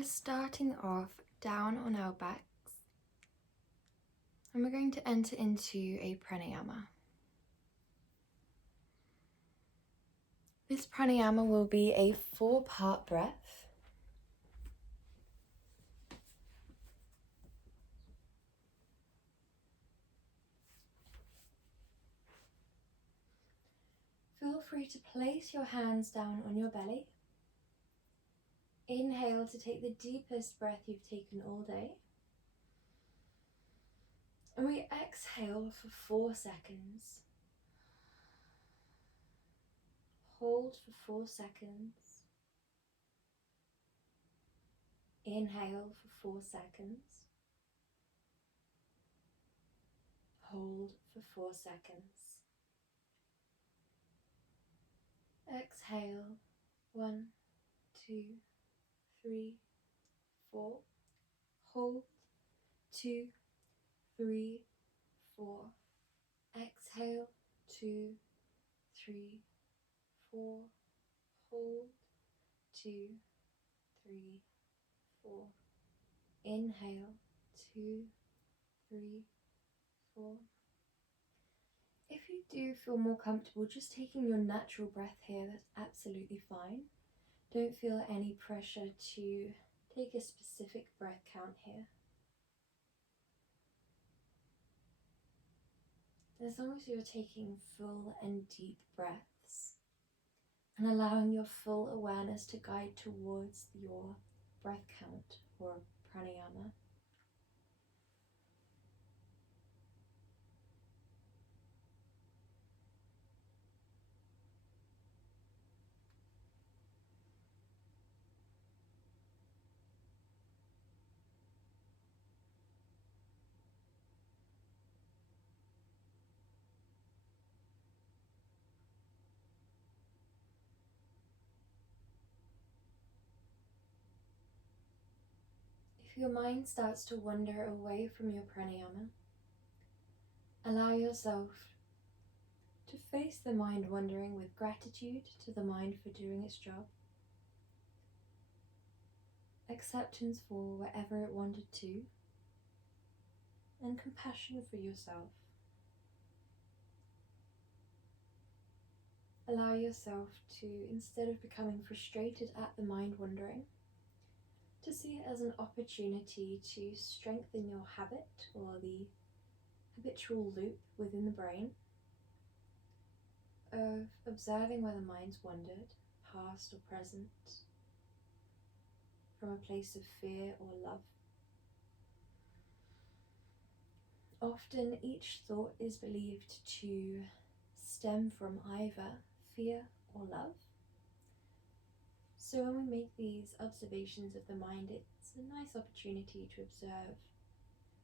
we're starting off down on our backs and we're going to enter into a pranayama. This pranayama will be a 4-part breath. Feel free to place your hands down on your belly. Inhale to take the deepest breath you've taken all day. And we exhale for 4 seconds. Hold for 4 seconds. Inhale for 4 seconds. Hold for 4 seconds. Exhale. 1, 2, 3, 4. Hold. 2, 3, 4. Exhale. 2, 3, 4. Hold. 2, 3, 4. Inhale. 2, 3, 4. If you do feel more comfortable just taking your natural breath here, that's absolutely fine. Don't feel any pressure to take a specific breath count here. As long as you're taking full and deep breaths and allowing your full awareness to guide towards your breath count or pranayama. If your mind starts to wander away from your pranayama, allow yourself to face the mind wandering with gratitude to the mind for doing its job, acceptance for wherever it wandered to, and compassion for yourself. Allow yourself to, instead of becoming frustrated at the mind wandering, to see it as an opportunity to strengthen your habit or the habitual loop within the brain of observing where the mind's wandered, past or present, from a place of fear or love. Often each thought is believed to stem from either fear or love. So when we make these observations of the mind, it's a nice opportunity to observe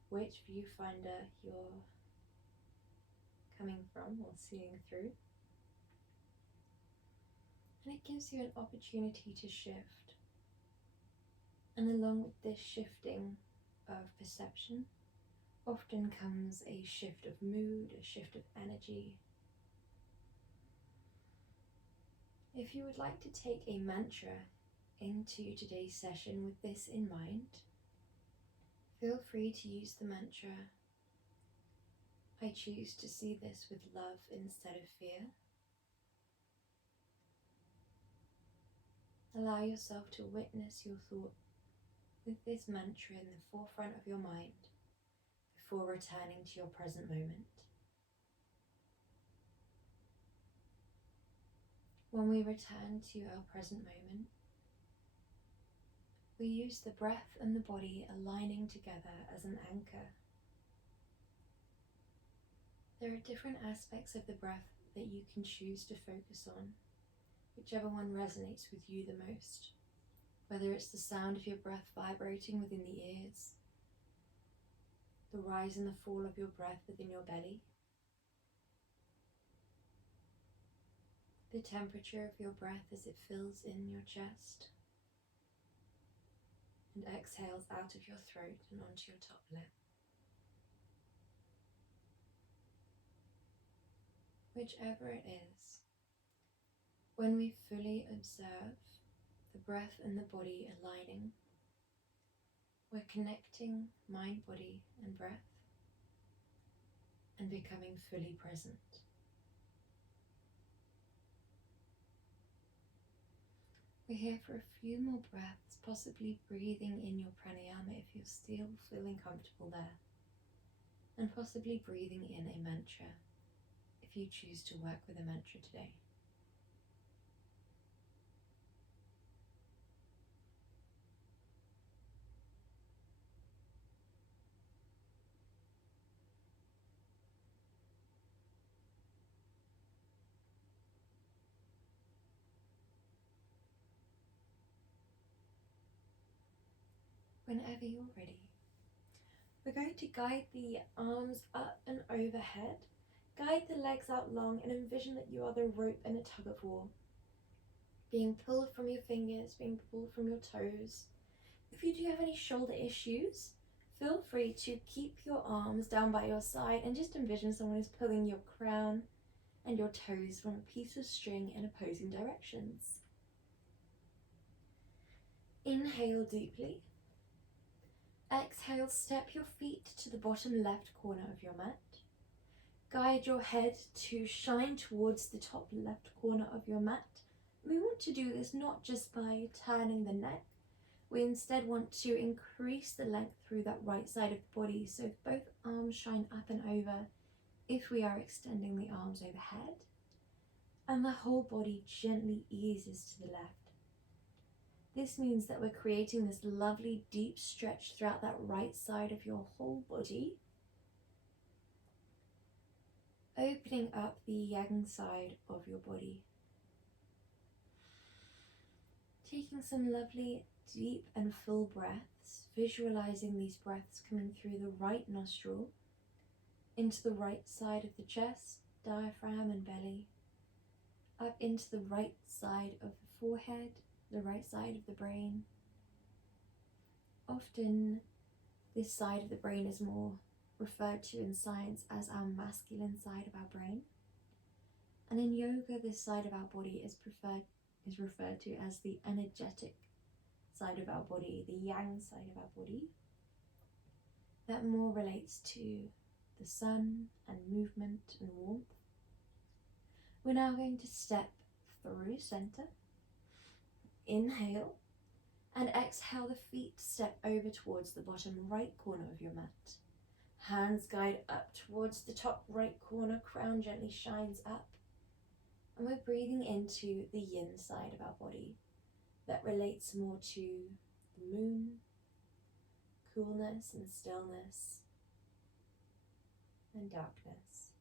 which viewfinder you're coming from or seeing through. And it gives you an opportunity to shift. And along with this shifting of perception, often comes a shift of mood, a shift of energy. If you would like to take a mantra into today's session with this in mind, feel free to use the mantra, I choose to see this with love instead of fear. Allow yourself to witness your thought with this mantra in the forefront of your mind before returning to your present moment. When we return to our present moment, we use the breath and the body aligning together as an anchor. There are different aspects of the breath that you can choose to focus on, whichever one resonates with you the most, whether it's the sound of your breath vibrating within the ears, the rise and the fall of your breath within your belly, the temperature of your breath as it fills in your chest and exhales out of your throat and onto your top lip. Whichever it is, when we fully observe the breath and the body aligning, We're connecting mind, body, and breath and becoming fully present. We're here for a few more breaths, possibly breathing in your pranayama if you're still feeling comfortable there, and possibly breathing in a mantra if you choose to work with a mantra today. Whenever you're ready, we're going to guide the arms up and overhead. Guide the legs out long and envision that you are the rope in a tug of war, being pulled from your fingers, being pulled from your toes. If you do have any shoulder issues, feel free to keep your arms down by your side and just envision someone is pulling your crown and your toes from a piece of string in opposing directions. Inhale deeply. Exhale, step your feet to the bottom left corner of your mat. Guide your head to shine towards the top left corner of your mat. We want to do this not just by turning the neck. We instead want to increase the length through that right side of the body, so both arms shine up and over if we are extending the arms overhead, and the whole body gently eases to the left. This means that we're creating this lovely deep stretch throughout that right side of your whole body, opening up the yang side of your body. Taking some lovely deep and full breaths, visualizing these breaths coming through the right nostril into the right side of the chest, diaphragm and belly, up into the right side of the forehead, the right side of the brain. Often this side of the brain is more referred to in science as our masculine side of our brain, and in yoga this side of our body is referred to as the energetic side of our body, the yang side of our body, that more relates to the sun and movement and warmth. We're now going to step through center. Inhale, and exhale, the feet step over towards the bottom right corner of your mat. Hands guide up towards the top right corner, crown gently shines up. And we're breathing into the yin side of our body that relates more to the moon, coolness and stillness, and darkness.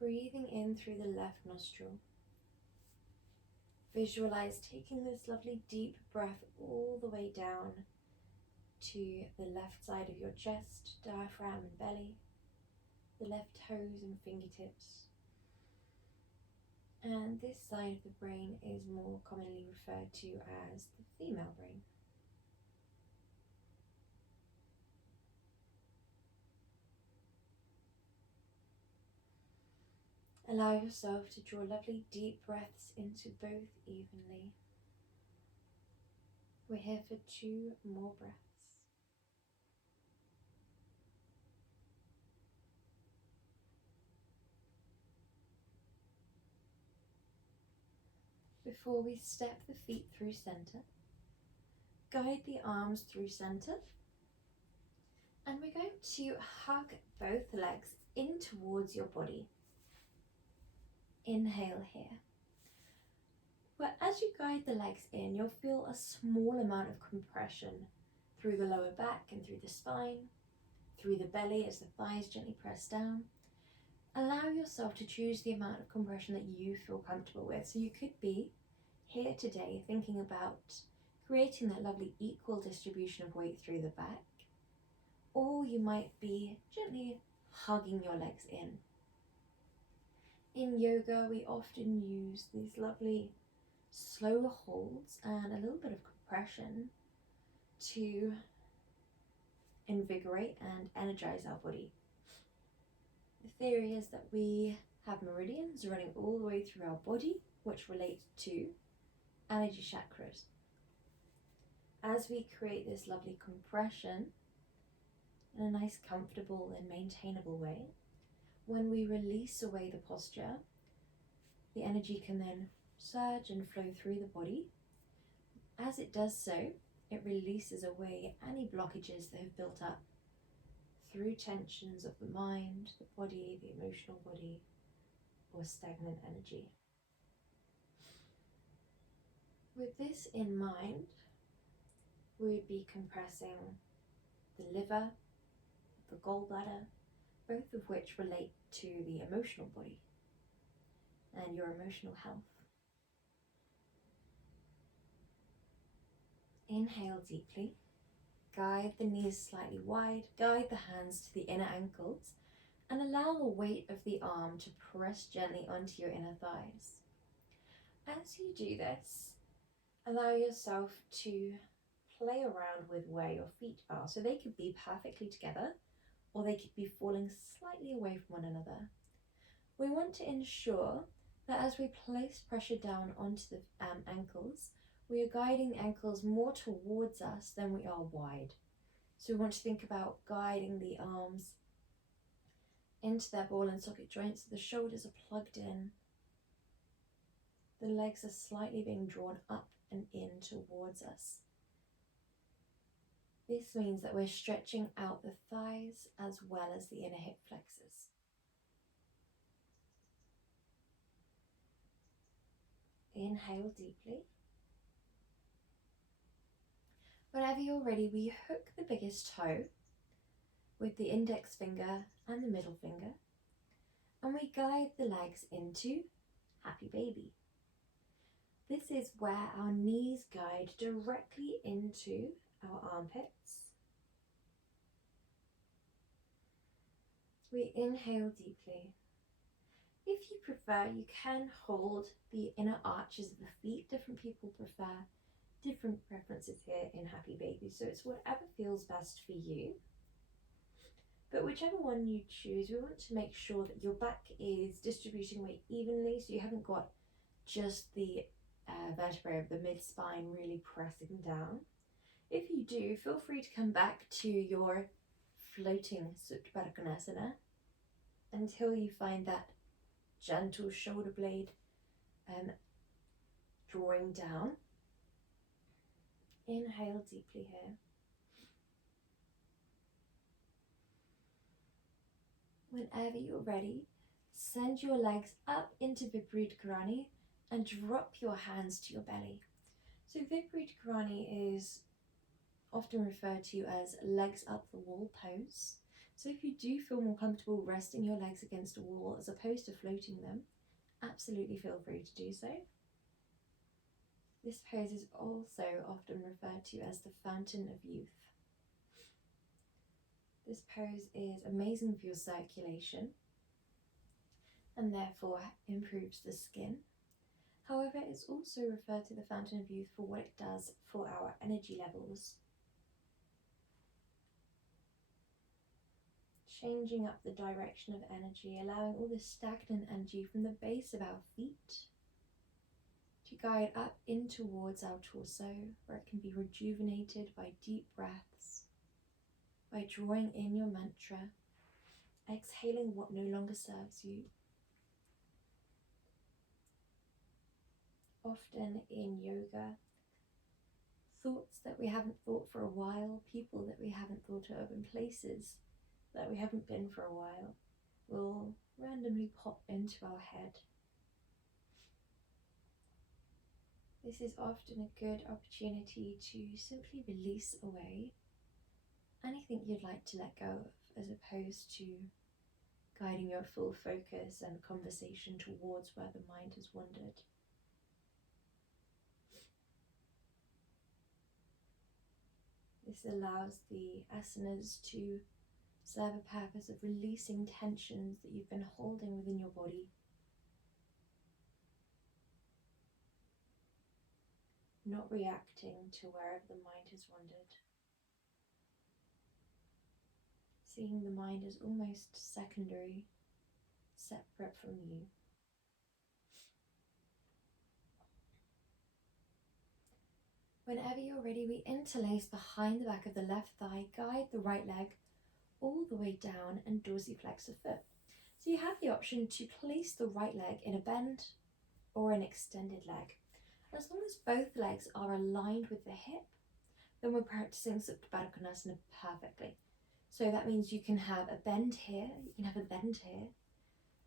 Breathing in through the left nostril. Visualize taking this lovely deep breath all the way down to the left side of your chest, diaphragm and belly, the left toes and fingertips. And this side of the brain is more commonly referred to as the female brain. Allow yourself to draw lovely deep breaths into both evenly. We're here for 2 more breaths. Before we step the feet through center, guide the arms through center, and we're going to hug both legs in towards your body. Inhale here. But as you guide the legs in, you'll feel a small amount of compression through the lower back and through the spine, through the belly as the thighs gently press down. Allow yourself to choose the amount of compression that you feel comfortable with. So you could be here today thinking about creating that lovely equal distribution of weight through the back, or you might be gently hugging your legs in. In yoga, we often use these lovely slow holds and a little bit of compression to invigorate and energize our body. The theory is that we have meridians running all the way through our body, which relate to energy chakras. As we create this lovely compression in a nice, comfortable and maintainable way, when we release away the posture, the energy can then surge and flow through the body. As it does so, it releases away any blockages that have built up through tensions of the mind, the body, the emotional body, or stagnant energy. With this in mind, we would be compressing the liver, the gallbladder, both of which relate to the emotional body and your emotional health. Inhale deeply. Guide the knees slightly wide, guide the hands to the inner ankles, and allow the weight of the arm to press gently onto your inner thighs. As you do this, allow yourself to play around with where your feet are. So they could be perfectly together, or they could be falling slightly away from one another. We want to ensure that as we place pressure down onto the ankles, we are guiding the ankles more towards us than we are wide. So we want to think about guiding the arms into their ball and socket joints so the shoulders are plugged in. The legs are slightly being drawn up and in towards us. This means that we're stretching out the thighs as well as the inner hip flexors. Inhale deeply. Whenever you're ready, we hook the biggest toe with the index finger and the middle finger, and we guide the legs into Happy Baby. This is where our knees guide directly into our armpits. We inhale deeply. If you prefer, you can hold the inner arches of the feet. Different people prefer different preferences here in Happy Baby, so it's whatever feels best for you. But whichever one you choose, we want to make sure that your back is distributing weight evenly, so you haven't got just the vertebrae of the mid-spine really pressing down. If you do, feel free to come back to your floating Supta Baddha Konasana until you find that gentle shoulder blade drawing down. Inhale deeply here. Whenever you're ready, send your legs up into Viparita Karani and drop your hands to your belly. So Viparita Karani is often referred to as legs up the wall pose. So if you do feel more comfortable resting your legs against a wall as opposed to floating them, absolutely feel free to do so. This pose is also often referred to as the fountain of youth. This pose is amazing for your circulation and therefore improves the skin. However, it's also referred to the fountain of youth for what it does for our energy levels. Changing up the direction of energy, allowing all the stagnant energy from the base of our feet to guide up in towards our torso, where it can be rejuvenated by deep breaths, by drawing in your mantra, exhaling what no longer serves you. Often in yoga, thoughts that we haven't thought for a while, people that we haven't thought of, and places that we haven't been for a while will randomly pop into our head. This is often a good opportunity to simply release away anything you'd like to let go of, as opposed to guiding your full focus and conversation towards where the mind has wandered. This allows the asanas to serve a purpose of releasing tensions that you've been holding within your body. Not reacting to wherever the mind has wandered. Seeing the mind as almost secondary, separate from you. Whenever you're ready, we interlace behind the back of the left thigh, guide the right leg all the way down and dorsiflex the foot. So you have the option to place the right leg in a bend or an extended leg. As long as both legs are aligned with the hip, then we're practicing Supta Baddha Konasana perfectly. So that means you can have a bend here, you can have a bend here.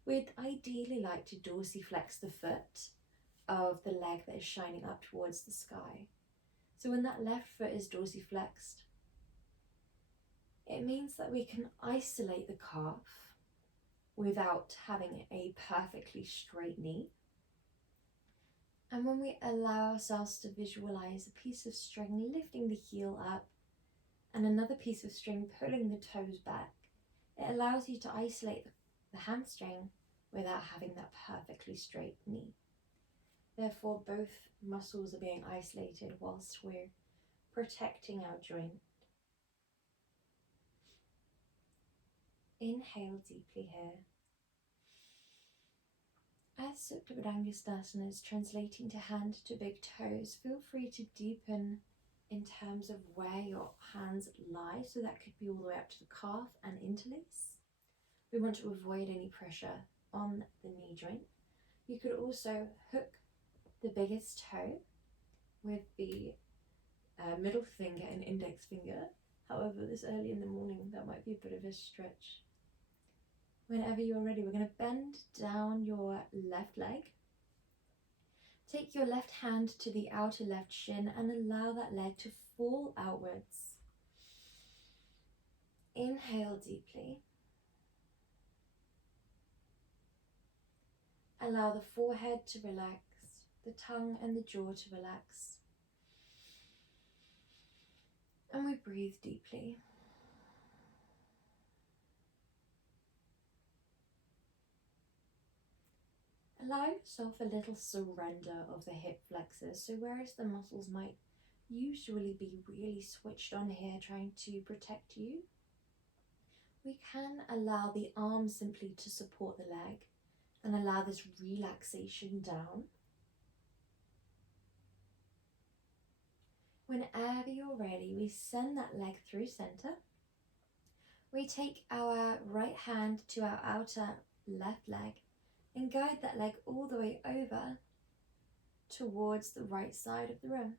We'd ideally like to dorsiflex the foot of the leg that is shining up towards the sky. So when that left foot is dorsiflexed, it means that we can isolate the calf without having a perfectly straight knee. And when we allow ourselves to visualize a piece of string lifting the heel up and another piece of string pulling the toes back, it allows you to isolate the hamstring without having that perfectly straight knee. Therefore, both muscles are being isolated whilst we're protecting our joint. Inhale deeply here. As Supta Baddha Konasana is translating to hand to big toes, feel free to deepen in terms of where your hands lie. So that could be all the way up to the calf and interlace. We want to avoid any pressure on the knee joint. You could also hook the biggest toe with the middle finger and index finger. However, this early in the morning, that might be a bit of a stretch. Whenever you're ready, we're going to bend down your left leg. Take your left hand to the outer left shin and allow that leg to fall outwards. Inhale deeply. Allow the forehead to relax, the tongue and the jaw to relax. And we breathe deeply. Allow yourself a little surrender of the hip flexors. So whereas the muscles might usually be really switched on here trying to protect you, we can allow the arms simply to support the leg and allow this relaxation down. Whenever you're ready, we send that leg through center. We take our right hand to our outer left leg and guide that leg all the way over towards the right side of the room.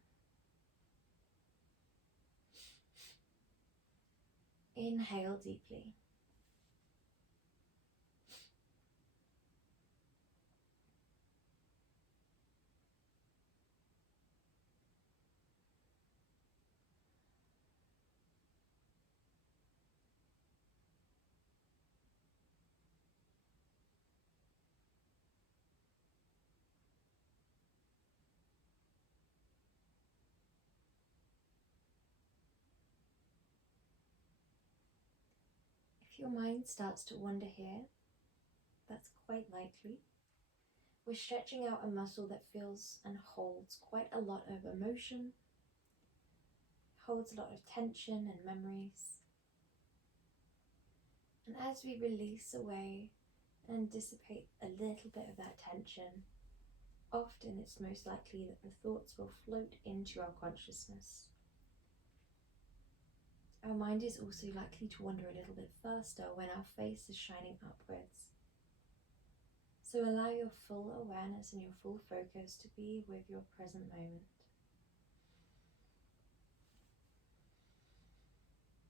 Inhale deeply. If your mind starts to wander here, that's quite likely. We're stretching out a muscle that feels and holds quite a lot of emotion, holds a lot of tension and memories. And as we release away and dissipate a little bit of that tension, often it's most likely that the thoughts will float into our consciousness. Our mind is also likely to wander a little bit faster when our face is shining upwards. So allow your full awareness and your full focus to be with your present moment.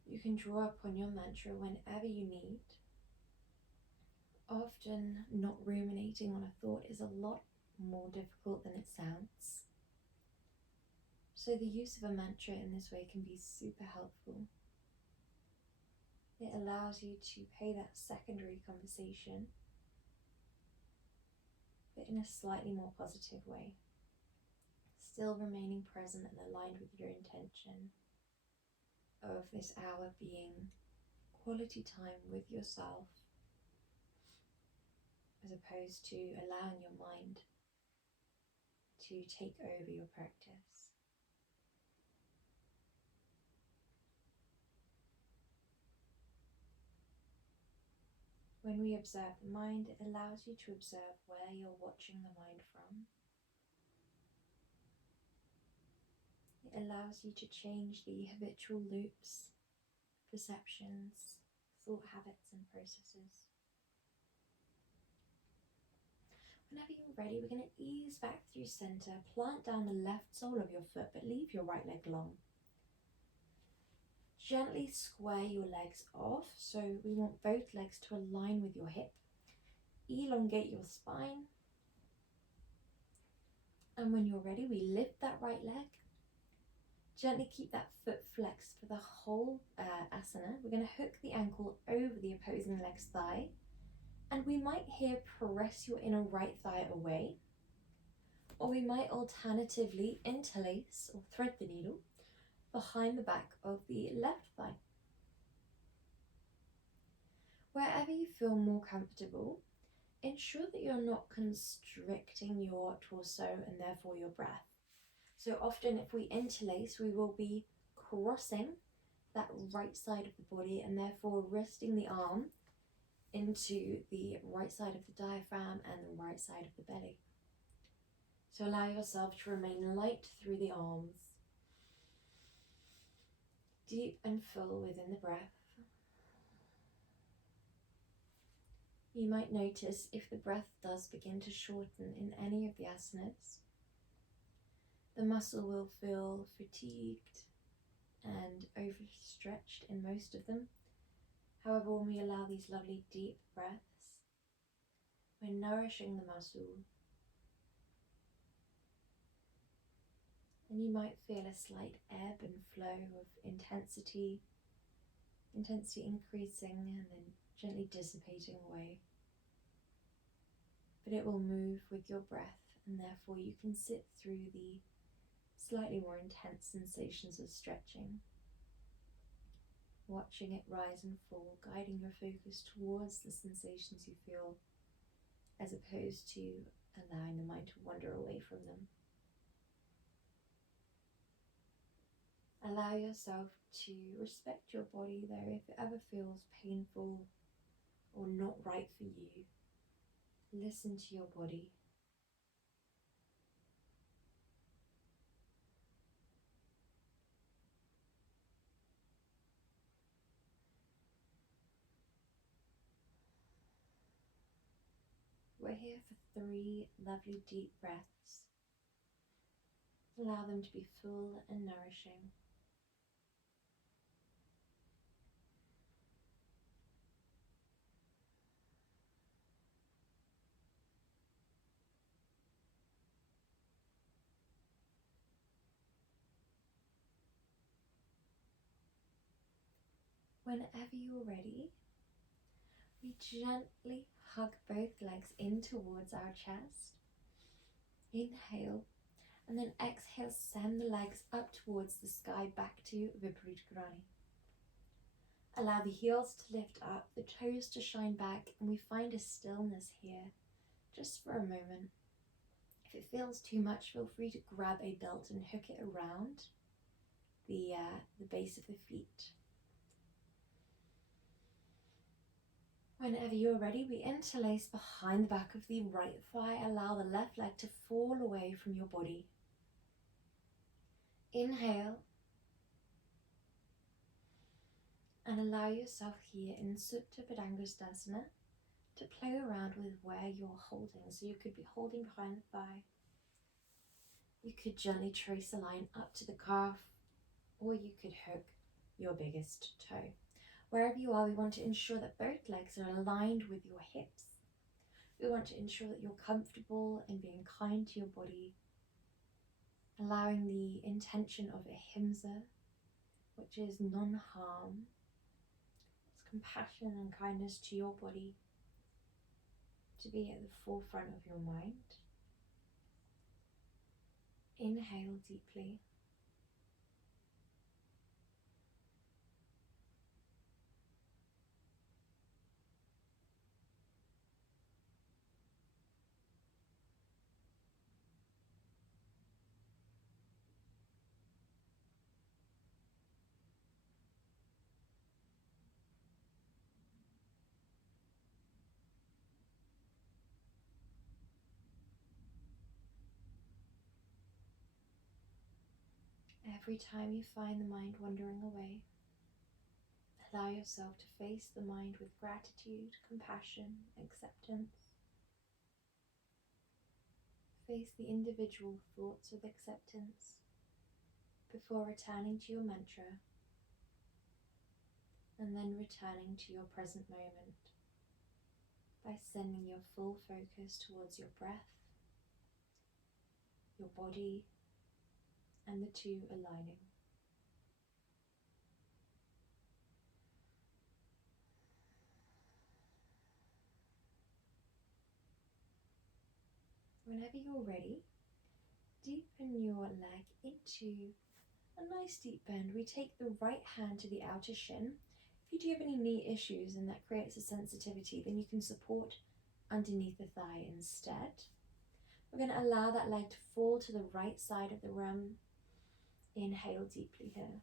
You can draw upon your mantra whenever you need. Often not ruminating on a thought is a lot more difficult than it sounds. So the use of a mantra in this way can be super helpful. It allows you to pay that secondary conversation, but in a slightly more positive way, still remaining present and aligned with your intention of this hour being quality time with yourself, as opposed to allowing your mind to take over your practice. When we observe the mind, it allows you to observe where you're watching the mind from. It allows you to change the habitual loops, perceptions, thought habits and processes. Whenever you're ready, we're going to ease back through center, plant down the left sole of your foot, but leave your right leg long. Gently square your legs off, so we want both legs to align with your hip. Elongate your spine. And when you're ready, we lift that right leg. Gently keep that foot flexed for the whole asana. We're going to hook the ankle over the opposing leg's thigh. And we might here press your inner right thigh away. Or we might alternatively interlace or thread the needle behind the back of the left thigh. Wherever you feel more comfortable, ensure that you're not constricting your torso and therefore your breath. So often if we interlace, we will be crossing that right side of the body and therefore resting the arm into the right side of the diaphragm and the right side of the belly. So allow yourself to remain light through the arms, deep and full within the breath. You might notice if the breath does begin to shorten in any of the asanas. The muscle will feel fatigued and overstretched in most of them. However, when we allow these lovely deep breaths, we're nourishing the muscle. And you might feel a slight ebb and flow of intensity increasing and then gently dissipating away. But it will move with your breath, and therefore you can sit through the slightly more intense sensations of stretching, watching it rise and fall, guiding your focus towards the sensations you feel, as opposed to allowing the mind to wander away from them. Allow yourself to respect your body though. If it ever feels painful or not right for you, listen to your body. We're here for 3 lovely deep breaths. Allow them to be full and nourishing. Whenever you're ready, we gently hug both legs in towards our chest. Inhale, and then exhale, send the legs up towards the sky, back to Viparita Karani. Allow the heels to lift up, the toes to shine back, and we find a stillness here, just for a moment. If it feels too much, feel free to grab a belt and hook it around the base of the feet. Whenever you're ready, we interlace behind the back of the right thigh. Allow the left leg to fall away from your body. Inhale. And allow yourself here in Supta Padangusthasana to play around with where you're holding. So you could be holding behind the thigh. You could gently trace a line up to the calf, or you could hook your biggest toe. Wherever you are, we want to ensure that both legs are aligned with your hips. We want to ensure that you're comfortable and being kind to your body, allowing the intention of ahimsa, which is non-harm. It's compassion and kindness to your body, to be at the forefront of your mind. Inhale deeply. Every time you find the mind wandering away, allow yourself to face the mind with gratitude, compassion, acceptance. Face the individual thoughts with acceptance before returning to your mantra and then returning to your present moment by sending your full focus towards your breath, your body, and the two aligning. Whenever you're ready, deepen your leg into a nice deep bend. We take the right hand to the outer shin. If you do have any knee issues and that creates a sensitivity, then you can support underneath the thigh instead. We're going to allow that leg to fall to the right side of the room. Inhale deeply here.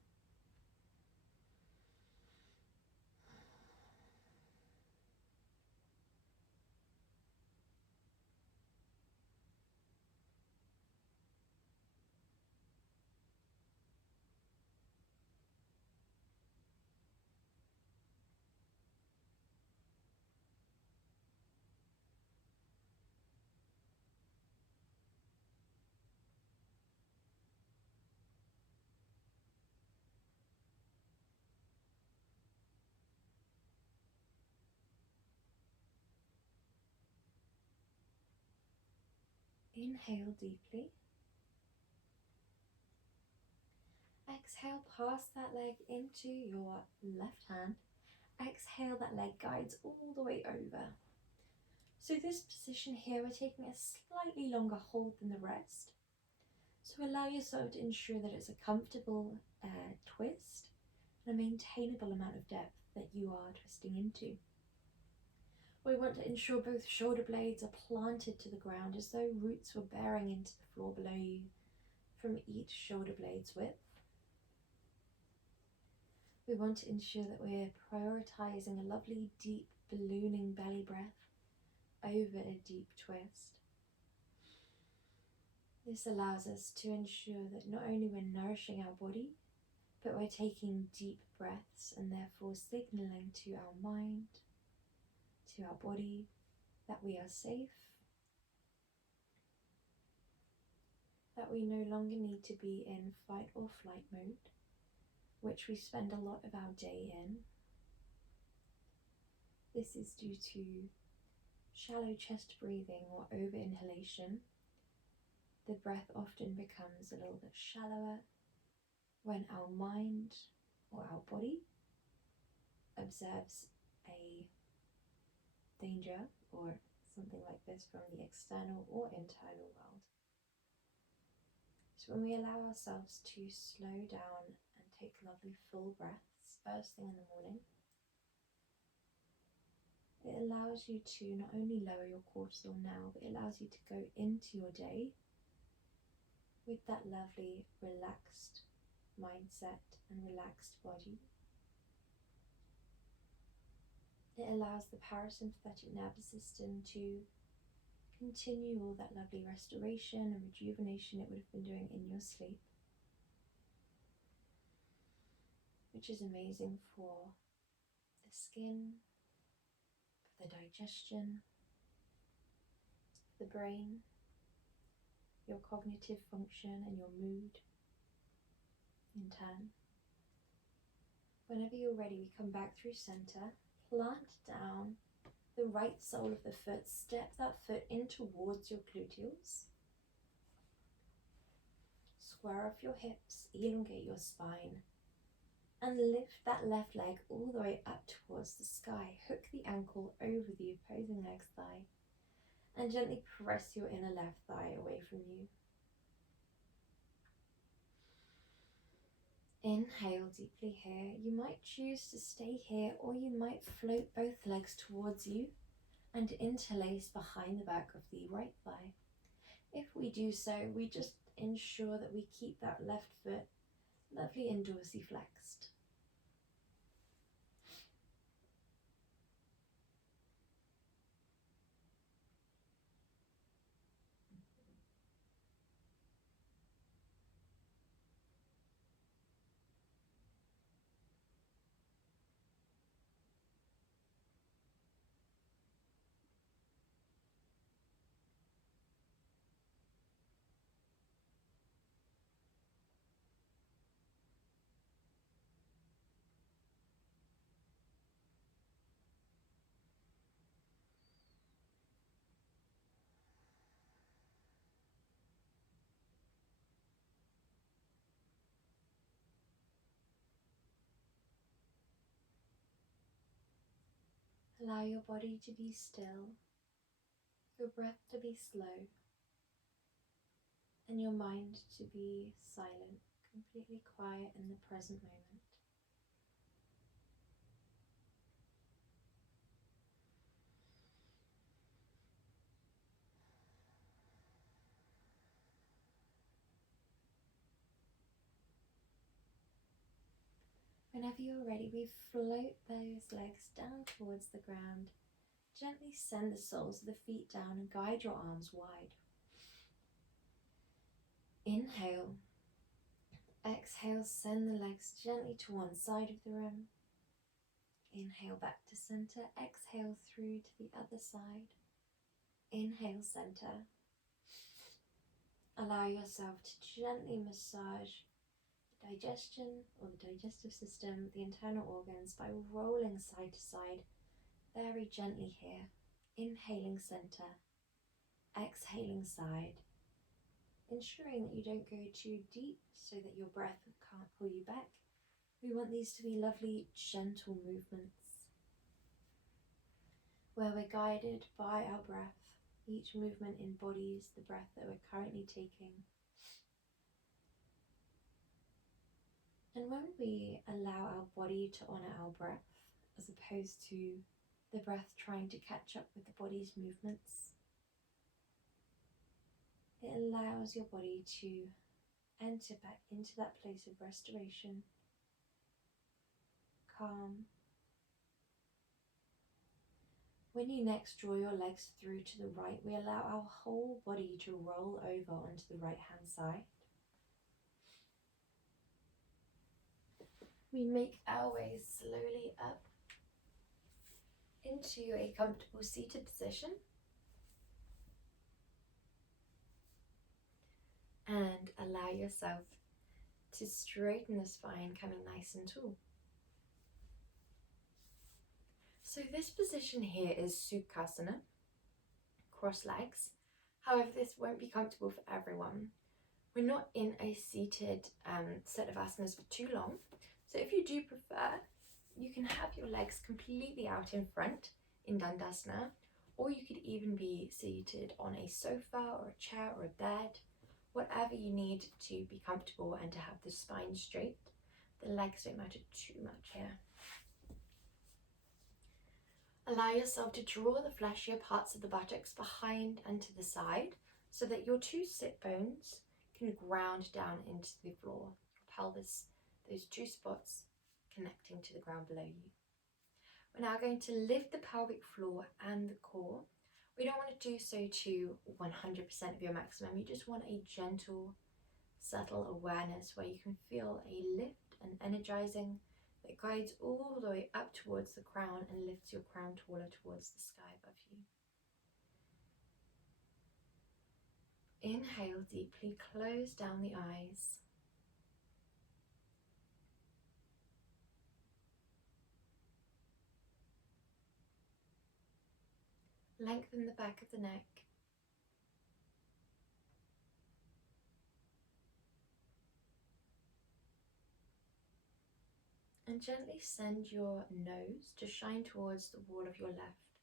Inhale deeply. Exhale, pass that leg into your left hand. Exhale, that leg guides all the way over. So this position here, we're taking a slightly longer hold than the rest. So allow yourself to ensure that it's a comfortable twist and a maintainable amount of depth that you are twisting into. We want to ensure both shoulder blades are planted to the ground as though roots were bearing into the floor below you from each shoulder blade's width. We want to ensure that we're prioritizing a lovely deep ballooning belly breath over a deep twist. This allows us to ensure that not only we're nourishing our body, but we're taking deep breaths and therefore signaling to our mind, to our body, that we are safe, that we no longer need to be in fight or flight mode, which we spend a lot of our day in. This is due to shallow chest breathing or over inhalation. The breath often becomes a little bit shallower when our mind or our body observes a danger or something like this from the external or internal world. So when we allow ourselves to slow down and take lovely full breaths first thing in the morning, it allows you to not only lower your cortisol now, but it allows you to go into your day with that lovely relaxed mindset and relaxed body. It allows the parasympathetic nervous system to continue all that lovely restoration and rejuvenation it would have been doing in your sleep, which is amazing for the skin, for the digestion, the brain, your cognitive function and your mood in turn. Whenever you're ready, we come back through center, plant down the right sole of the foot, step that foot in towards your gluteals. Square off your hips, elongate your spine, and lift that left leg all the way up towards the sky. Hook the ankle over the opposing leg's thigh, and gently press your inner left thigh away from you. Inhale deeply here. You might choose to stay here, or you might float both legs towards you and interlace behind the back of the right thigh. If we do so, we just ensure that we keep that left foot lovely and dorsiflexed. Allow your body to be still, your breath to be slow, and your mind to be silent, completely quiet in the present moment. Whenever you're ready, we float those legs down towards the ground. Gently send the soles of the feet down and guide your arms wide. Inhale. Exhale, send the legs gently to one side of the room. Inhale back to center. Exhale through to the other side. Inhale, center. Allow yourself to gently massage the digestion or the digestive system, the internal organs, by rolling side to side very gently here. Inhaling center, exhaling side, ensuring that you don't go too deep so that your breath can't pull you back. We want these to be lovely, gentle movements where we're guided by our breath. Each movement embodies the breath that we're currently taking. And when we allow our body to honour our breath, as opposed to the breath trying to catch up with the body's movements, it allows your body to enter back into that place of restoration, calm. When you next draw your legs through to the right, we allow our whole body to roll over onto the right hand side. We make our way slowly up into a comfortable seated position. And allow yourself to straighten the spine, coming nice and tall. So this position here is Sukhasana, cross legs. However, this won't be comfortable for everyone. We're not in a seated set of asanas for too long. So if you do prefer, you can have your legs completely out in front in Dandasana, or you could even be seated on a sofa or a chair or a bed, whatever you need to be comfortable and to have the spine straight. The legs don't matter too much here. Allow yourself to draw the fleshier parts of the buttocks behind and to the side so that your two sit bones can ground down into the floor, your pelvis, those two spots connecting to the ground below you. We're now going to lift the pelvic floor and the core. We don't want to do so to 100% of your maximum. You just want a gentle, subtle awareness where you can feel a lift and energizing that guides all the way up towards the crown and lifts your crown taller towards the sky above you. Inhale deeply, close down the eyes. Lengthen the back of the neck. And gently send your nose to shine towards the wall of your left,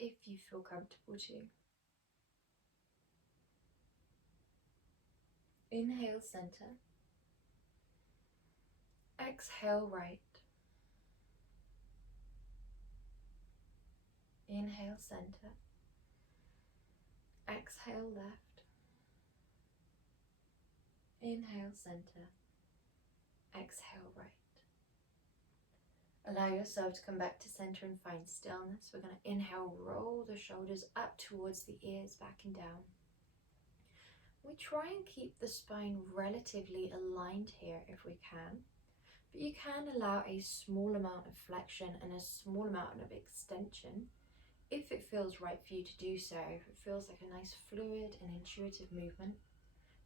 if you feel comfortable to. Inhale, center. Exhale, right. Inhale, center. Exhale, left. Inhale, center. Exhale, right. Allow yourself to come back to center and find stillness. We're going to inhale, roll the shoulders up towards the ears, back and down. We try and keep the spine relatively aligned here if we can, but you can allow a small amount of flexion and a small amount of extension if it feels right for you to do so. If it feels like a nice fluid and intuitive movement,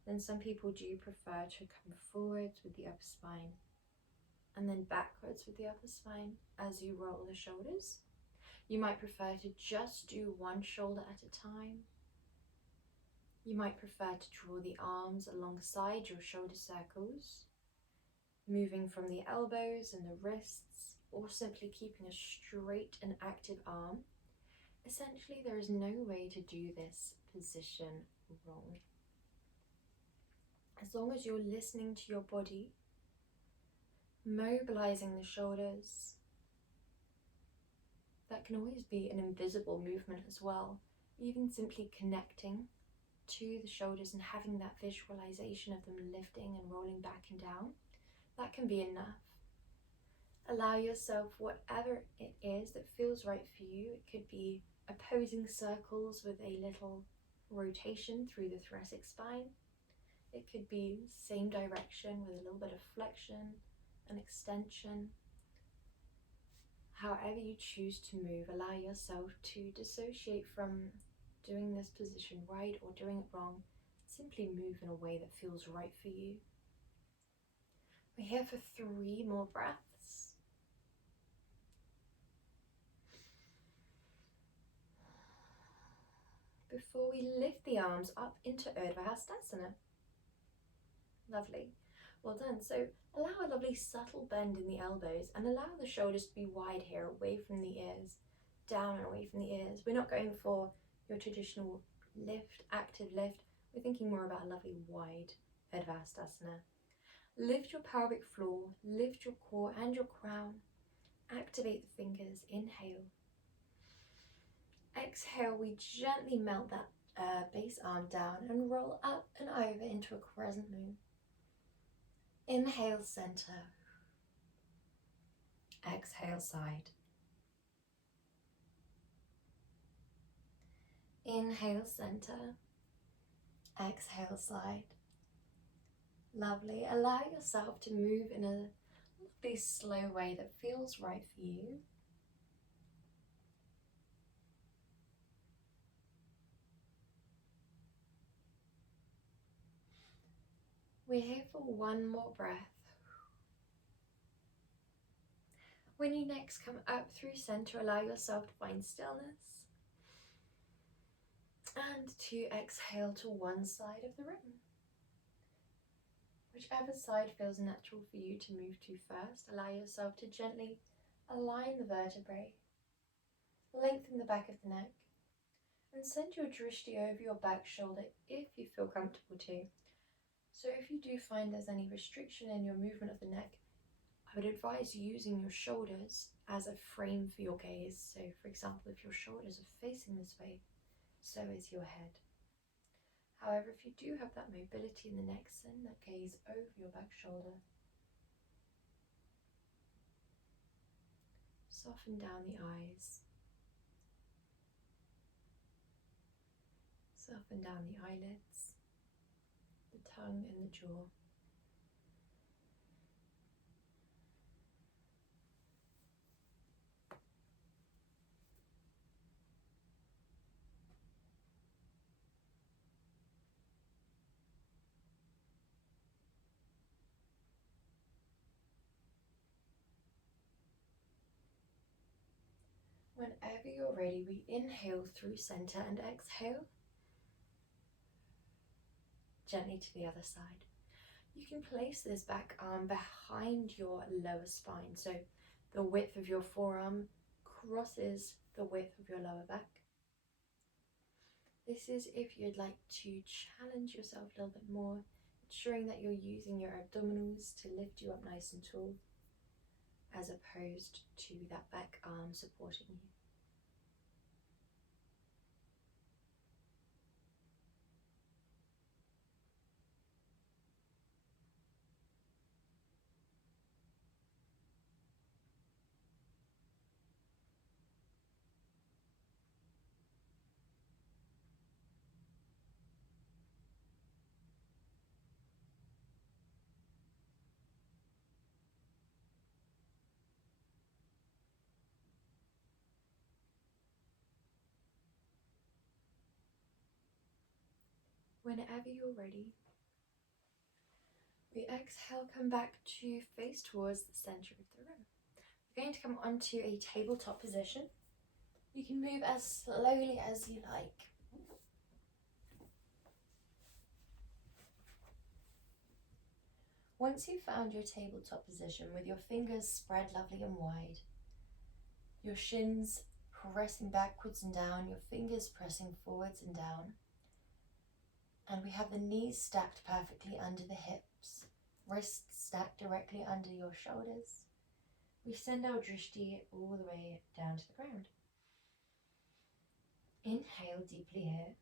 then some people do prefer to come forwards with the upper spine and then backwards with the upper spine as you roll the shoulders. You might prefer to just do one shoulder at a time. You might prefer to draw the arms alongside your shoulder circles, moving from the elbows and the wrists or simply keeping a straight and active arm. Essentially, there is no way to do this position wrong. As long as you're listening to your body, mobilizing the shoulders. That can always be an invisible movement as well. Even simply connecting to the shoulders and having that visualization of them lifting and rolling back and down, that can be enough. Allow yourself whatever it is that feels right for you. It could be opposing circles with a little rotation through the thoracic spine. It could be same direction with a little bit of flexion and extension. However you choose to move, allow yourself to dissociate from doing this position right or doing it wrong. Simply move in a way that feels right for you. We're here for 3 more breaths. Before we lift the arms up into Urdhva Hastasana. Lovely. Well done. So allow a lovely subtle bend in the elbows and allow the shoulders to be wide here, away from the ears, down and away from the ears. We're not going for your traditional lift, active lift. We're thinking more about a lovely wide Urdhva Hastasana. Lift your pelvic floor, lift your core and your crown. Activate the fingers. Inhale. Exhale, we gently melt that base arm down and roll up and over into a crescent moon. Inhale, center. Exhale, side. Inhale, center. Exhale, side. Lovely. Allow yourself to move in a lovely slow way that feels right for you. We're here for 1 more breath. When you next come up through center, allow yourself to find stillness and to exhale to one side of the room. Whichever side feels natural for you to move to first, allow yourself to gently align the vertebrae, lengthen the back of the neck, and send your drishti over your back shoulder if you feel comfortable to. So if you do find there's any restriction in your movement of the neck, I would advise using your shoulders as a frame for your gaze. So for example, if your shoulders are facing this way, so is your head. However, if you do have that mobility in the neck, send that gaze over your back shoulder. Soften down the eyes. Soften down the eyelids, the tongue and the jaw. Whenever you're ready, we inhale through center and exhale gently to the other side. You can place this back arm behind your lower spine, so the width of your forearm crosses the width of your lower back. This is if you'd like to challenge yourself a little bit more, ensuring that you're using your abdominals to lift you up nice and tall, as opposed to that back arm supporting you. Whenever you're ready, we exhale, come back to face towards the center of the room. We're going to come onto a tabletop position. You can move as slowly as you like. Once you've found your tabletop position with your fingers spread lovely and wide, your shins pressing backwards and down, your fingers pressing forwards and down, and we have the knees stacked perfectly under the hips, wrists stacked directly under your shoulders, we send our drishti all the way down to the ground. Inhale deeply here.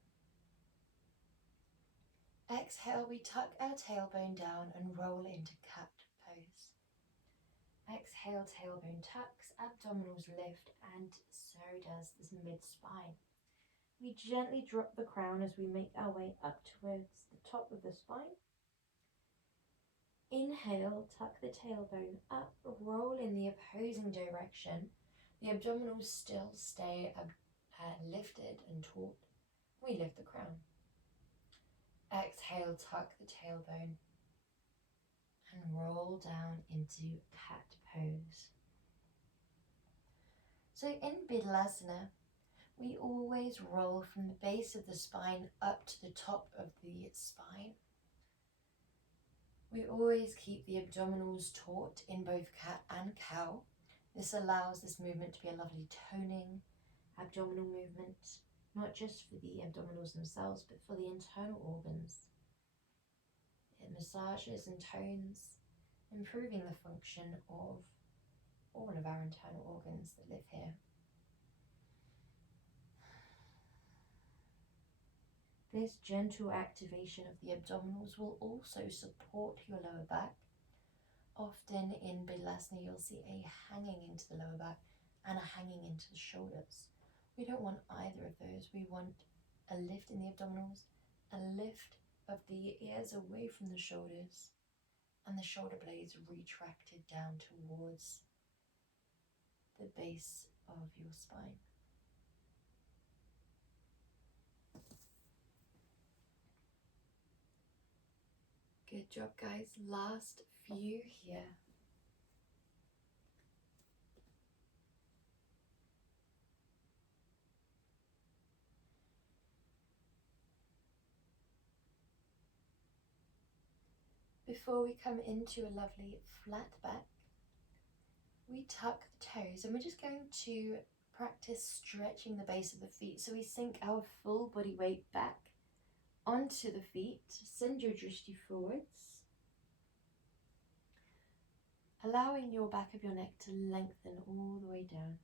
Exhale, we tuck our tailbone down and roll into cat pose. Exhale, tailbone tucks, abdominals lift, and so does this mid-spine. We gently drop the crown as we make our way up towards the top of the spine. Inhale, tuck the tailbone up, roll in the opposing direction. The abdominals still stay lifted and taut. We lift the crown. Exhale, tuck the tailbone and roll down into cat pose. So in Bidalasana, we always roll from the base of the spine up to the top of the spine. We always keep the abdominals taut in both cat and cow. This allows this movement to be a lovely toning abdominal movement, not just for the abdominals themselves, but for the internal organs. It massages and tones, improving the function of all of our internal organs that live here. This gentle activation of the abdominals will also support your lower back. Often in Bidalasana you'll see a hanging into the lower back and a hanging into the shoulders. We don't want either of those. We want a lift in the abdominals, a lift of the ears away from the shoulders, and the shoulder blades retracted down towards the base of your spine. Good job, guys. Last few here. Before we come into a lovely flat back, we tuck the toes and we're just going to practice stretching the base of the feet. So we sink our full body weight back onto the feet. Send your drishti forwards, allowing your back of your neck to lengthen all the way down.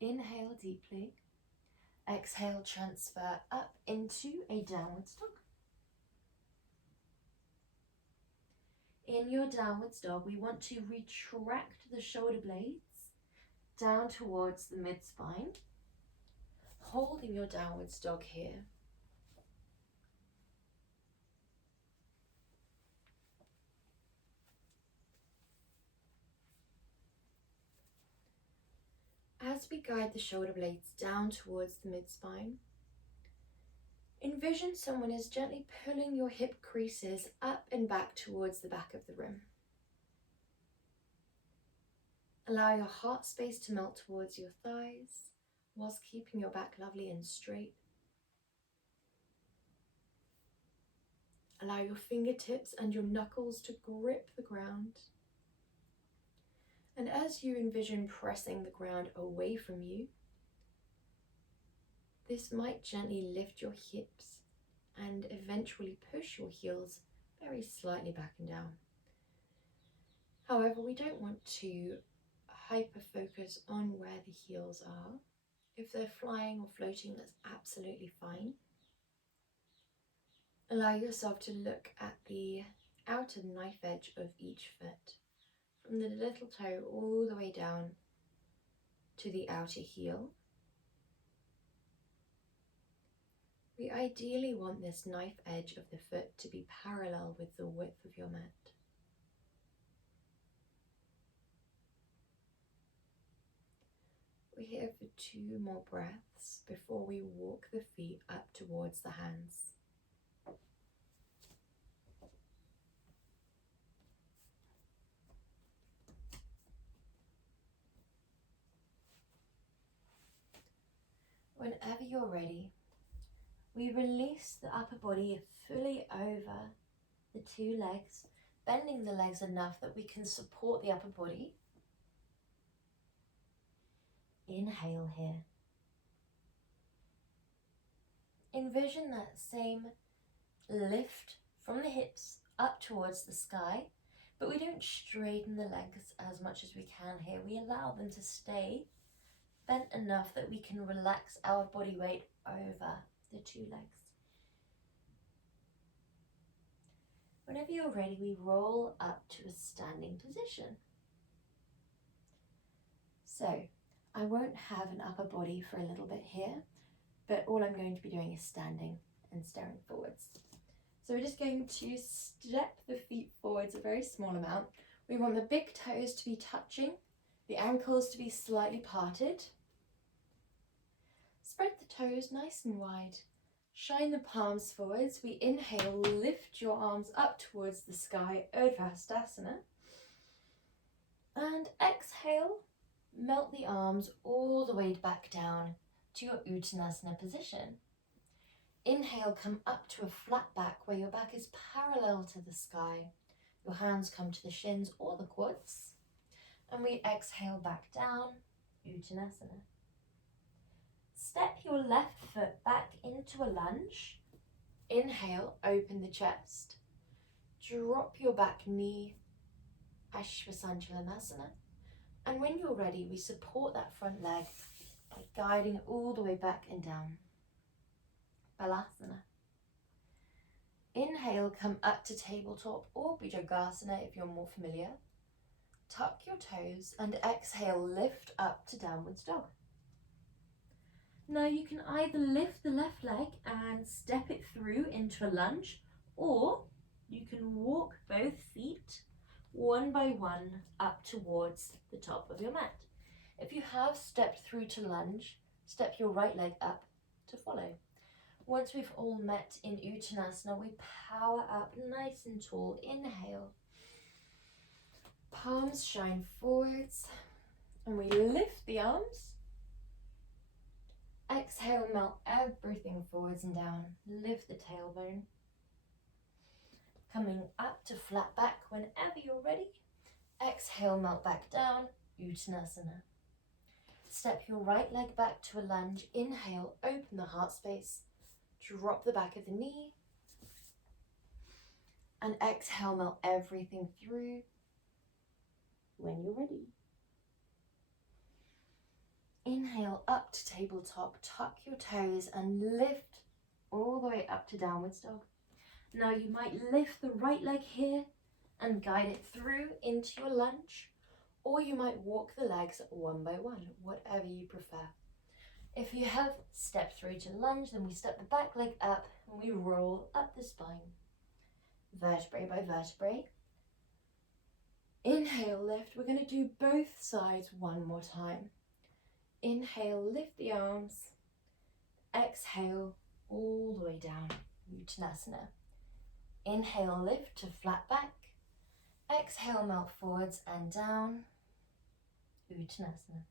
Inhale deeply. Exhale, transfer up into a downward dog. In your downward dog, we want to retract the shoulder blades down towards the mid-spine, holding your downward dog here. As we guide the shoulder blades down towards the mid-spine, envision someone is gently pulling your hip creases up and back towards the back of the room. Allow your heart space to melt towards your thighs whilst keeping your back lovely and straight. Allow your fingertips and your knuckles to grip the ground. And as you envision pressing the ground away from you, this might gently lift your hips and eventually push your heels very slightly back and down. However, we don't want to hyper-focus on where the heels are. If they're flying or floating, that's absolutely fine. Allow yourself to look at the outer knife edge of each foot, from the little toe all the way down to the outer heel. We ideally want this knife edge of the foot to be parallel with the width of your mat. We're here for 2 more breaths before we walk the feet up towards the hands. Whenever you're ready, we release the upper body fully over the two legs, bending the legs enough that we can support the upper body. Inhale here. Envision that same lift from the hips up towards the sky, but we don't straighten the legs as much as we can here. We allow them to stay bent enough that we can relax our body weight over the two legs. Whenever you're ready, we roll up to a standing position. So, I won't have an upper body for a little bit here, but all I'm going to be doing is standing and staring forwards. So we're just going to step the feet forwards a very small amount. We want the big toes to be touching, the ankles to be slightly parted. Spread the toes nice and wide. Shine the palms forwards. We inhale, lift your arms up towards the sky, Urdhva Hastasana. And exhale, melt the arms all the way back down to your Uttanasana position. Inhale, come up to a flat back where your back is parallel to the sky. Your hands come to the shins or the quads. And we exhale back down, Uttanasana. Step your left foot back into a lunge. Inhale, open the chest. Drop your back knee, Ashvasanchalanasana. And when you're ready, we support that front leg by guiding all the way back and down. Balasana. Inhale, come up to tabletop or Bhujangasana if you're more familiar. Tuck your toes and exhale, lift up to downwards dog. Now you can either lift the left leg and step it through into a lunge, or you can walk both feet one by one up towards the top of your mat. If you have stepped through to lunge, step your right leg up to follow. Once we've all met in Uttanasana, we power up nice and tall. Inhale. Palms shine forwards and we lift the arms. Exhale, melt everything forwards and down. Lift the tailbone. Coming up to flat back whenever you're ready. Exhale, melt back down, Uttanasana. Step your right leg back to a lunge. Inhale, open the heart space. Drop the back of the knee. And exhale, melt everything through when you're ready. Inhale up to tabletop, tuck your toes and lift all the way up to downwards dog. Now you might lift the right leg here and guide it through into your lunge, or you might walk the legs one by one, whatever you prefer. If you have stepped through to lunge, then we step the back leg up and we roll up the spine, vertebrae by vertebrae. Inhale, lift. We're going to do both sides one more time. Inhale, lift the arms. Exhale, all the way down, Uttanasana. Inhale, lift to flat back. Exhale, melt forwards and down, Uttanasana.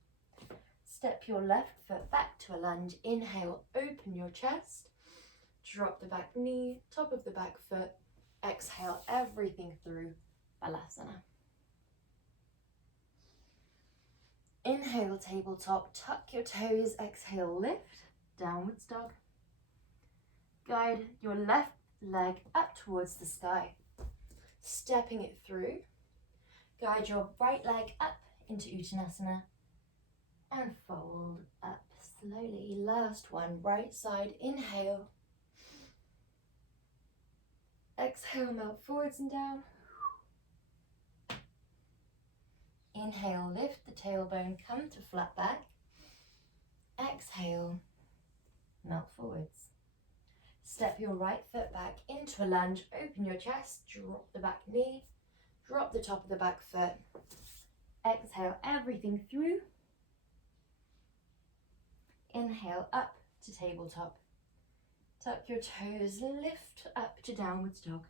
Step your left foot back to a lunge. Inhale, open your chest. Drop the back knee, top of the back foot. Exhale, everything through, Balasana. Inhale, tabletop, tuck your toes, exhale, lift, downwards dog. Guide your left leg up towards the sky, stepping it through. Guide your right leg up into Uttanasana and fold up slowly. Last one, right side, inhale. Exhale, melt forwards and down. Inhale, lift the tailbone, come to flat back. Exhale, melt forwards. Step your right foot back into a lunge, open your chest, drop the back knee, drop the top of the back foot. Exhale, everything through. Inhale, up to tabletop. Tuck your toes, lift up to downwards dog.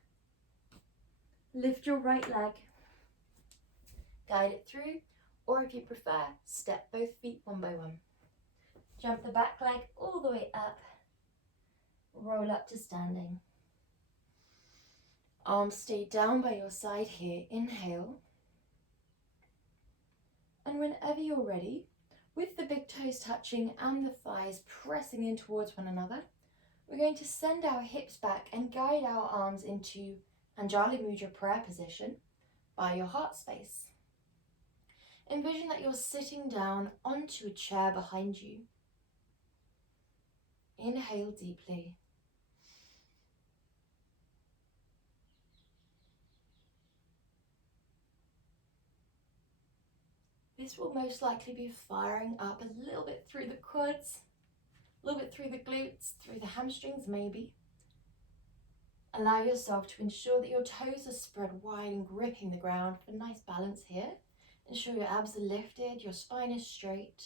Lift your right leg. Guide it through, or if you prefer, step both feet one by one. Jump the back leg all the way up Roll up to standing. Arms stay down by your side here. Inhale. And whenever you're ready, with the big toes touching and the thighs pressing in towards one another, we're going to send our hips back and guide our arms into Anjali Mudra prayer position by your heart space. Envision that you're sitting down onto a chair behind you. Inhale deeply. This will most likely be firing up a little bit through the quads, a little bit through the glutes, through the hamstrings maybe. Allow yourself to ensure that your toes are spread wide and gripping the ground for nice balance here. Ensure your abs are lifted, your spine is straight.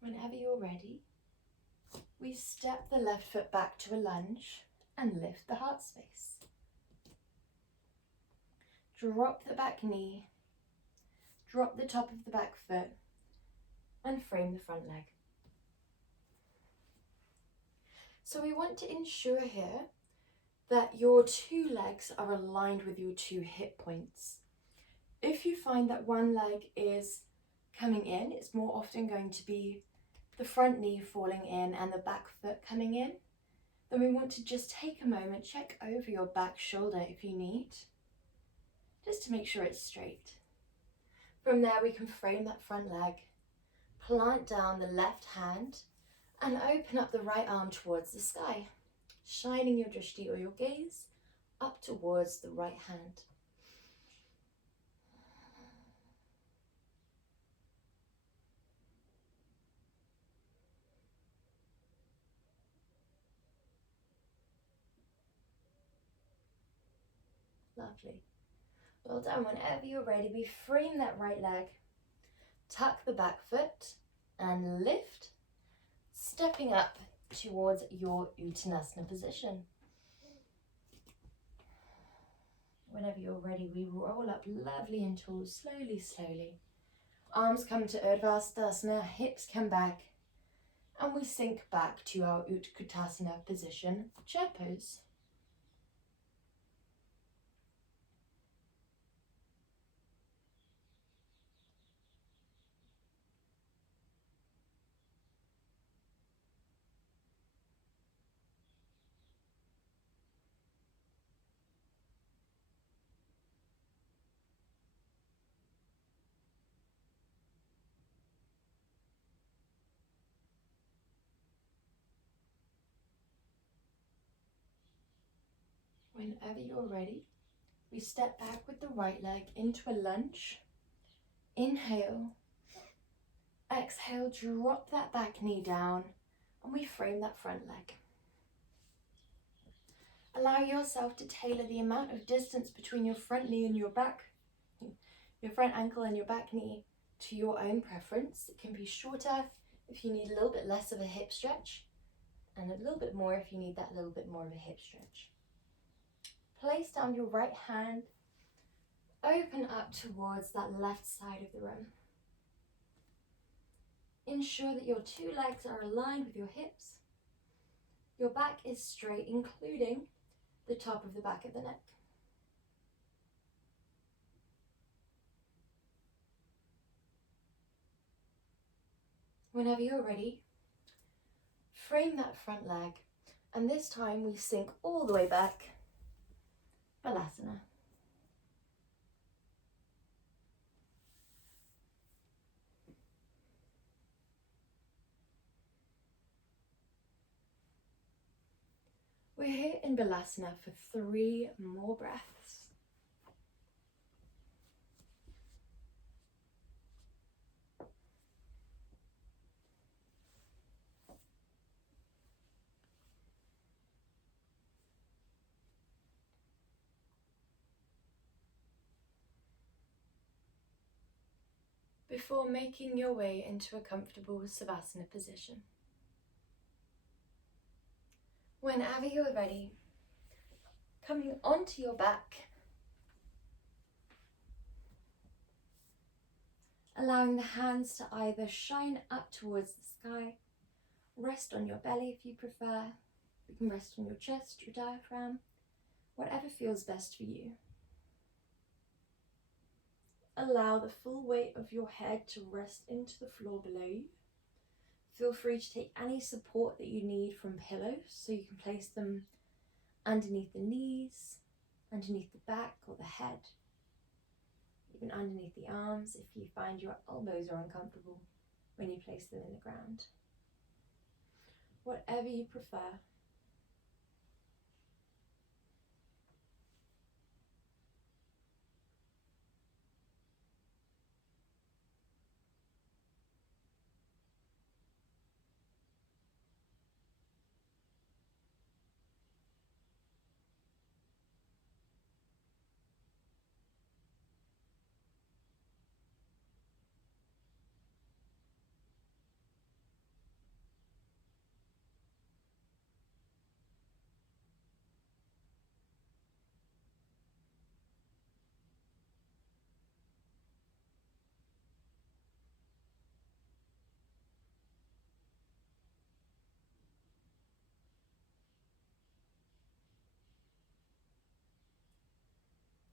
Whenever you're ready, we step the left foot back to a lunge and lift the heart space. Drop the back knee, drop the top of the back foot, and frame the front leg. So we want to ensure here that your two legs are aligned with your two hip points. If you find that one leg is coming in, it's more often going to be the front knee falling in and the back foot coming in. Then we want to just take a moment, check over your back shoulder if you need, just to make sure it's straight. From there we can frame that front leg, plant down the left hand and open up the right arm towards the sky, shining your drishti or your gaze up towards the right hand. Lovely. Well done. Whenever you're ready, we frame that right leg, tuck the back foot and lift, stepping up towards your Uttanasana position. Whenever you're ready, we roll up lovely and tall, slowly, slowly. Arms come to Urdhva hips come back, and we sink back to our Utkatasana position, chair pose. Whenever you're ready, we step back with the right leg into a lunge. Inhale. Exhale, drop that back knee down, and we frame that front leg. Allow yourself to tailor the amount of distance between your front knee and your front ankle and your back knee to your own preference. It can be shorter if you need a little bit less of a hip stretch, and a little bit more if you need that little bit more of a hip stretch. Place down your right hand, open up towards that left side of the room. Ensure that your two legs are aligned with your hips. Your back is straight, including the top of the back of the neck. Whenever you're ready, frame that front leg, and this time we sink all the way back, Balasana. We're here in Balasana for 3 more breaths. Before making your way into a comfortable Savasana position. Whenever you're ready, coming onto your back, allowing the hands to either shine up towards the sky, rest on your belly if you prefer. You can rest on your chest, your diaphragm, whatever feels best for you. Allow the full weight of your head to rest into the floor below you. Feel free to take any support that you need from pillows, so you can place them underneath the knees, underneath the back or the head, even underneath the arms if you find your elbows are uncomfortable when you place them in the ground. Whatever you prefer.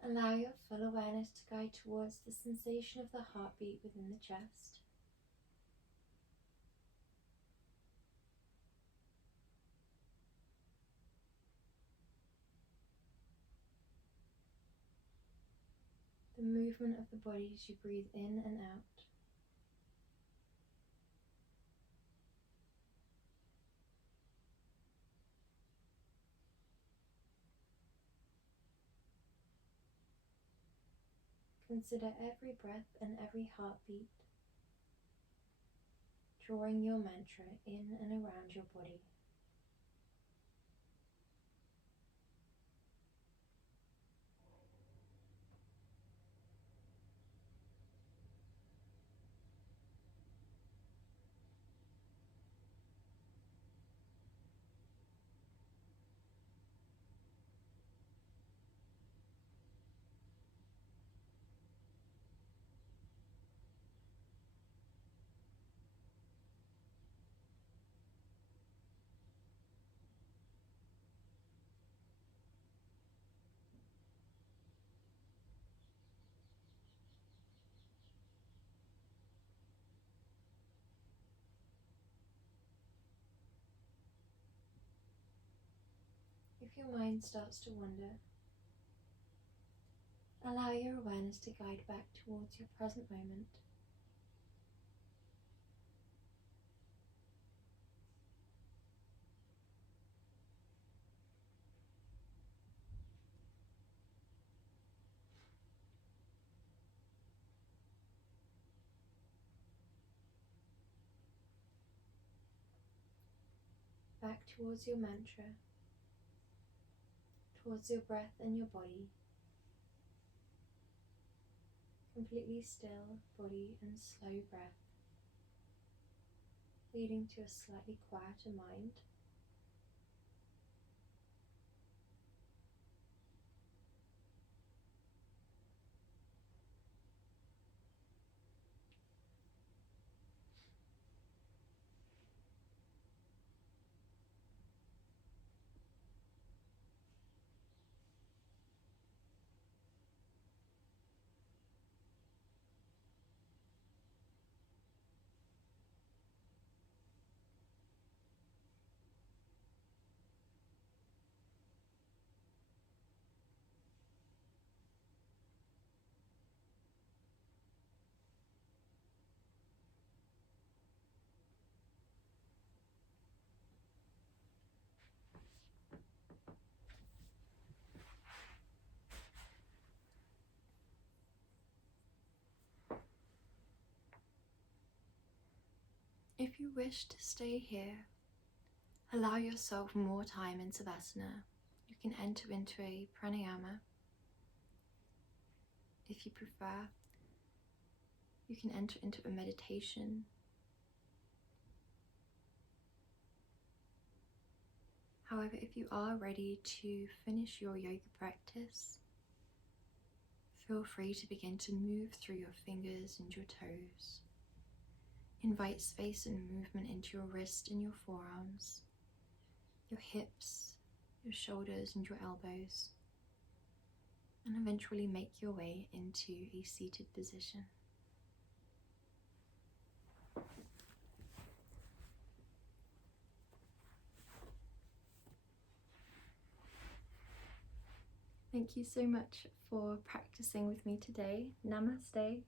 Allow your full awareness to guide towards the sensation of the heartbeat within the chest. The movement of the body as you breathe in and out. Consider every breath and every heartbeat, drawing your mantra in and around your body. If your mind starts to wander, allow your awareness to guide back towards your present moment. Back towards your mantra, towards your breath and your body. Completely still body and slow breath, leading to a slightly quieter mind. If you wish to stay here, allow yourself more time in Savasana. You can enter into a pranayama. If you prefer, you can enter into a meditation. However, if you are ready to finish your yoga practice, Feel free to begin to move through your fingers and your toes. Invite space and movement into your wrist and your forearms, your hips, your shoulders and your elbows, and eventually make your way into a seated position. Thank you so much for practicing with me today. Namaste.